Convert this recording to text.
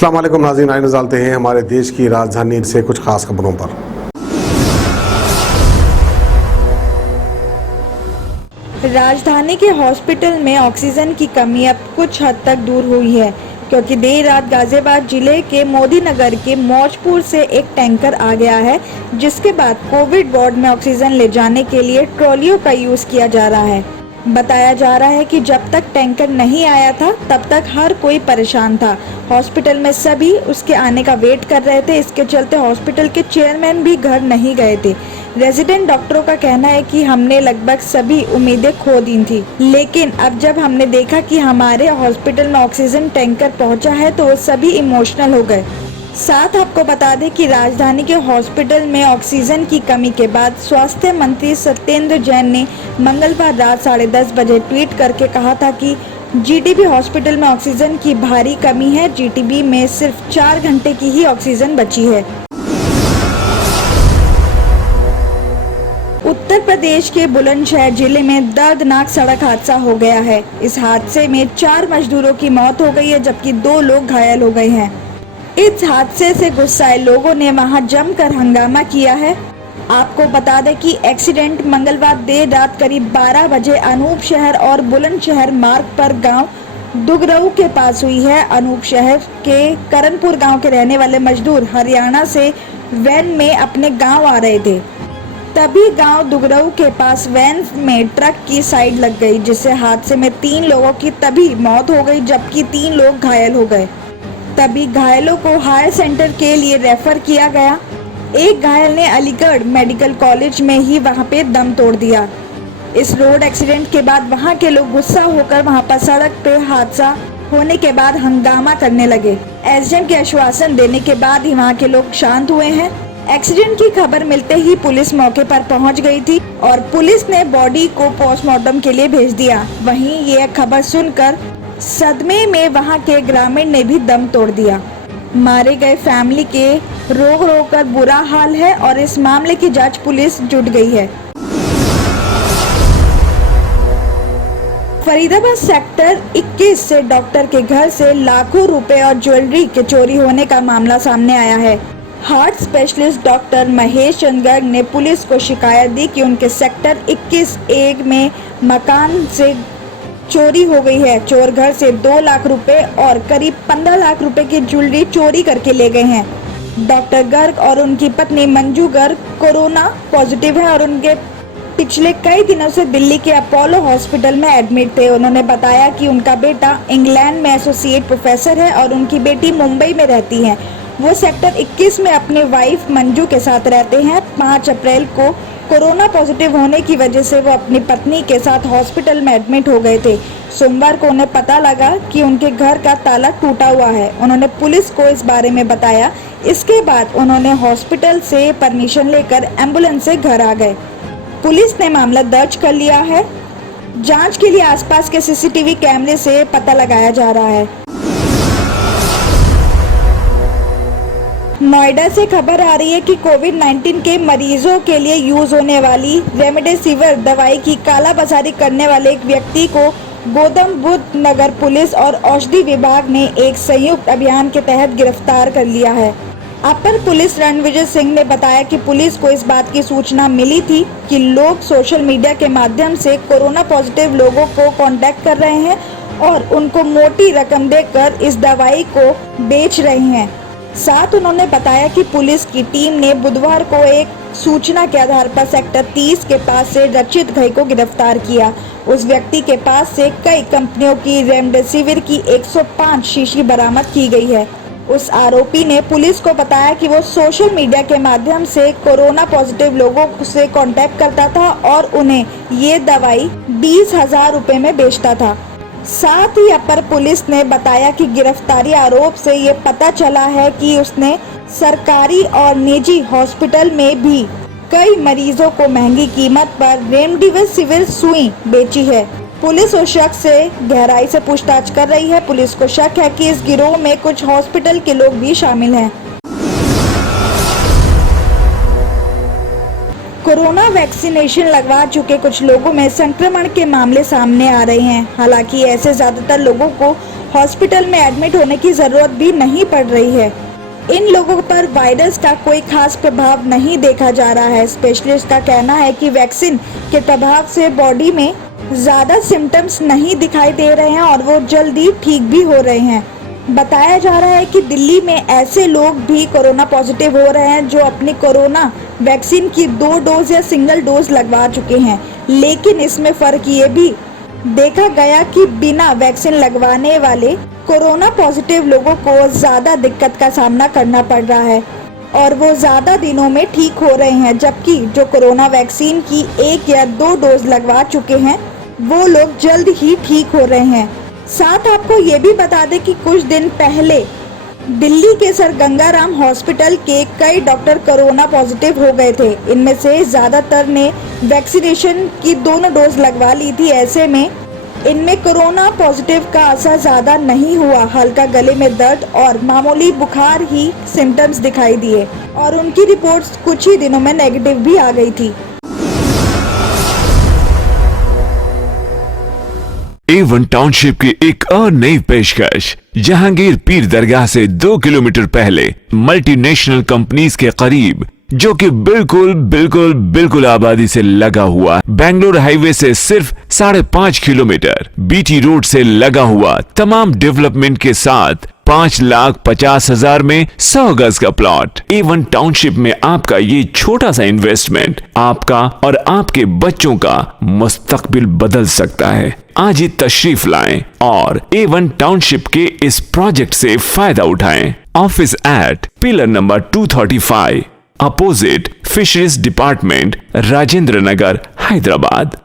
अस्सलाम वालेकुम नाज़रीन, आइए डालते हैं हमारे देश की राजधानी से कुछ खास खबरों पर। राजधानी के हॉस्पिटल में ऑक्सीजन की कमी अब कुछ हद तक दूर हुई है, क्योंकि देर रात गाजियाबाद जिले के मोदी नगर के मौजपुर से एक टैंकर आ गया है, जिसके बाद कोविड वार्ड में ऑक्सीजन ले जाने के लिए ट्रॉलियों का यूज किया जा रहा है। बताया जा रहा है कि जब तक टैंकर नहीं आया था तब तक हर कोई परेशान था। हॉस्पिटल में सभी उसके आने का वेट कर रहे थे। इसके चलते हॉस्पिटल के चेयरमैन भी घर नहीं गए थे। रेजिडेंट डॉक्टरों का कहना है कि हमने लगभग सभी उम्मीदें खो दी थी, लेकिन अब जब हमने देखा कि हमारे हॉस्पिटल में ऑक्सीजन टैंकर पहुंचा है तो वो सभी इमोशनल हो गए। साथ आपको बता दें कि राजधानी के हॉस्पिटल में ऑक्सीजन की कमी के बाद स्वास्थ्य मंत्री सत्येंद्र जैन ने मंगलवार रात 10:30 बजे ट्वीट करके कहा था कि जीटीबी हॉस्पिटल में ऑक्सीजन की भारी कमी है। जीटीबी में सिर्फ 4 घंटे की ही ऑक्सीजन बची है। उत्तर प्रदेश के बुलंदशहर जिले में दर्दनाक सड़क हादसा हो गया है। इस हादसे में 4 मजदूरों की मौत हो गई है, जबकि 2 लोग घायल हो गए हैं। इस हादसे से गुस्साए लोगों ने वहां जमकर हंगामा किया है। आपको बता दें कि एक्सीडेंट मंगलवार देर रात करीब 12 बजे अनूप शहर और बुलंदशहर मार्ग पर गांव दुगरऊ के पास हुई है। अनूप शहर के करनपुर गांव के रहने वाले मजदूर हरियाणा से वैन में अपने गांव आ रहे थे। तभी गांव दुगरऊ के पास वैन में ट्रक की साइड लग गई, जिससे हादसे में 3 लोगों की तभी मौत हो गई, जबकि 3 लोग घायल हो गए। तभी घायलों को हायर सेंटर के लिए रेफर किया गया। एक घायल ने अलीगढ़ मेडिकल कॉलेज में ही वहां पे दम तोड़ दिया। इस रोड एक्सीडेंट के बाद वहां के लोग गुस्सा होकर वहां पर सड़क पे हादसा होने के बाद हंगामा करने लगे। एसडीएम के आश्वासन देने के बाद ही वहां के लोग शांत हुए हैं। एक्सीडेंट की खबर मिलते ही पुलिस मौके पर पहुंच गई थी और पुलिस ने बॉडी को पोस्टमार्टम के लिए भेज दिया। वहीं ये खबर सुनकर सदमे में वहां के ग्रामीण ने भी दम तोड़ दिया। मारे गए फैमिली के रो कर बुरा हाल है और इस मामले की जांच पुलिस जुट गई है। फरीदाबाद सेक्टर 21 से डॉक्टर के घर से लाखों रुपए और ज्वेलरी के चोरी होने का मामला सामने आया है। Heart specialist doctor Mahesh Chandra Garg ने पुलिस को शिकायत दी कि उनके सेक्टर 21A में मकान से चोरी हो गई है। चोर घर से 2 लाख रुपए और करीब 15 लाख रुपए की ज्वेलरी चोरी करके ले गए हैं। डॉक्टर गर्ग और उनकी पत्नी मंजू गर्ग कोरोना पॉजिटिव है और उनके पिछले कई दिनों से दिल्ली के अपोलो हॉस्पिटल में एडमिट थे। उन्होंने बताया कि उनका बेटा इंग्लैंड में एसोसिएट प्रोफेसर है और उनकी बेटी मुंबई में रहती है। वो सेक्टर 21 में अपनी वाइफ मंजू के साथ रहते हैं। 5 अप्रैल को कोरोना पॉजिटिव होने की वजह से वो अपनी पत्नी के साथ हॉस्पिटल में एडमिट हो गए थे। सोमवार को उन्हें पता लगा कि उनके घर का ताला टूटा हुआ है। उन्होंने पुलिस को इस बारे में बताया। इसके बाद उन्होंने हॉस्पिटल से परमिशन लेकर एम्बुलेंस से घर आ गए। पुलिस ने मामला दर्ज कर लिया है। जांच के लिए आसपास के सीसीटीवी कैमरे से पता लगाया जा रहा है। नोएडा से खबर आ रही है कि कोविड-19 के मरीजों के लिए यूज होने वाली रेमडेसिविर दवाई की कालाबाजारी करने वाले एक व्यक्ति को गौतम बुद्ध नगर पुलिस और औषधि विभाग ने एक संयुक्त अभियान के तहत गिरफ्तार कर लिया है। अपर पुलिस रणविजय सिंह ने बताया कि पुलिस को इस बात की सूचना मिली थी कि लोग सोशल मीडिया के माध्यम से कोरोना पॉजिटिव लोगों को कांटेक्ट कर रहे हैं और उनको मोटी रकम देकर इस दवाई को बेच रहे हैं। साथ उन्होंने बताया कि पुलिस की टीम ने बुधवार को एक सूचना के आधार पर सेक्टर 30 के पास से रचित घई को गिरफ्तार किया। उस व्यक्ति के पास से कई कंपनियों की रेमडेसिविर की 105 शीशी बरामद की गई है। उस आरोपी ने पुलिस को बताया कि वो सोशल मीडिया के माध्यम से कोरोना पॉजिटिव लोगों से कांटेक्ट करता था और उन्हें ये दवाई 20,000 रुपए में बेचता था। साथ ही अपर पुलिस ने बताया कि गिरफ्तारी आरोप से ये पता चला है कि उसने सरकारी और निजी हॉस्पिटल में भी कई मरीजों को महंगी कीमत पर रेमडेसिविर सुई बेची है। पुलिस उस शख्स से गहराई से पूछताछ कर रही है। पुलिस को शक है कि इस गिरोह में कुछ हॉस्पिटल के लोग भी शामिल हैं। कोरोना वैक्सीनेशन लगवा चुके कुछ लोगों में संक्रमण के मामले सामने आ रहे हैं। हालांकि ऐसे ज्यादातर लोगों को हॉस्पिटल में एडमिट होने की जरूरत भी नहीं पड़ रही है। इन लोगों पर वायरस का कोई खास प्रभाव नहीं देखा जा रहा है। स्पेशलिस्ट का कहना है कि वैक्सीन के प्रभाव से बॉडी में ज्यादा सिम्टम्स नहीं दिखाई दे रहे हैं और वो जल्दी ठीक भी हो रहे हैं। बताया जा रहा है कि दिल्ली में ऐसे लोग भी कोरोना पॉजिटिव हो रहे हैं जो अपनी कोरोना वैक्सीन की 2 डोज या सिंगल डोज लगवा चुके हैं, लेकिन इसमें फर्क ये भी देखा गया कि बिना वैक्सीन लगवाने वाले कोरोना पॉजिटिव लोगों को ज़्यादा दिक्कत का सामना करना पड़ रहा है और वो ज़्यादा दिनों में ठीक हो रहे हैं, जबकि जो कोरोना वैक्सीन की 1 या 2 डोज लगवा चुके हैं वो लोग जल्द ही ठीक हो रहे हैं। साथ आपको ये भी बता दें कि कुछ दिन पहले दिल्ली के सर गंगाराम हॉस्पिटल के कई डॉक्टर कोरोना पॉजिटिव हो गए थे। इनमें से ज़्यादातर ने वैक्सीनेशन की 2 डोज लगवा ली थी। ऐसे में इनमें कोरोना पॉजिटिव का असर ज़्यादा नहीं हुआ। हल्का गले में दर्द और मामूली बुखार ही सिम्टम्स दिखाई दिए और उनकी रिपोर्ट्स कुछ ही दिनों में नेगेटिव भी आ गई थी। A1 टाउनशिप की एक और नई पेशकश। जहांगीर पीर दरगाह से 2 किलोमीटर पहले मल्टीनेशनल कंपनीज के करीब, जो कि बिल्कुल आबादी से लगा हुआ, बेंगलोर हाईवे से सिर्फ 5.5 किलोमीटर, बीटी रोड से लगा हुआ, तमाम डेवलपमेंट के साथ 5,50,000 में 100 गज का प्लॉट। A1 टाउनशिप में आपका ये छोटा सा इन्वेस्टमेंट आपका और आपके बच्चों का मुस्तकबिल बदल सकता है। आज ही तशरीफ लाएं और A1 टाउनशिप के इस प्रोजेक्ट से फायदा उठाएं। Office at pillar number 235 opposite fisheries department, Rajendra Nagar, Hyderabad.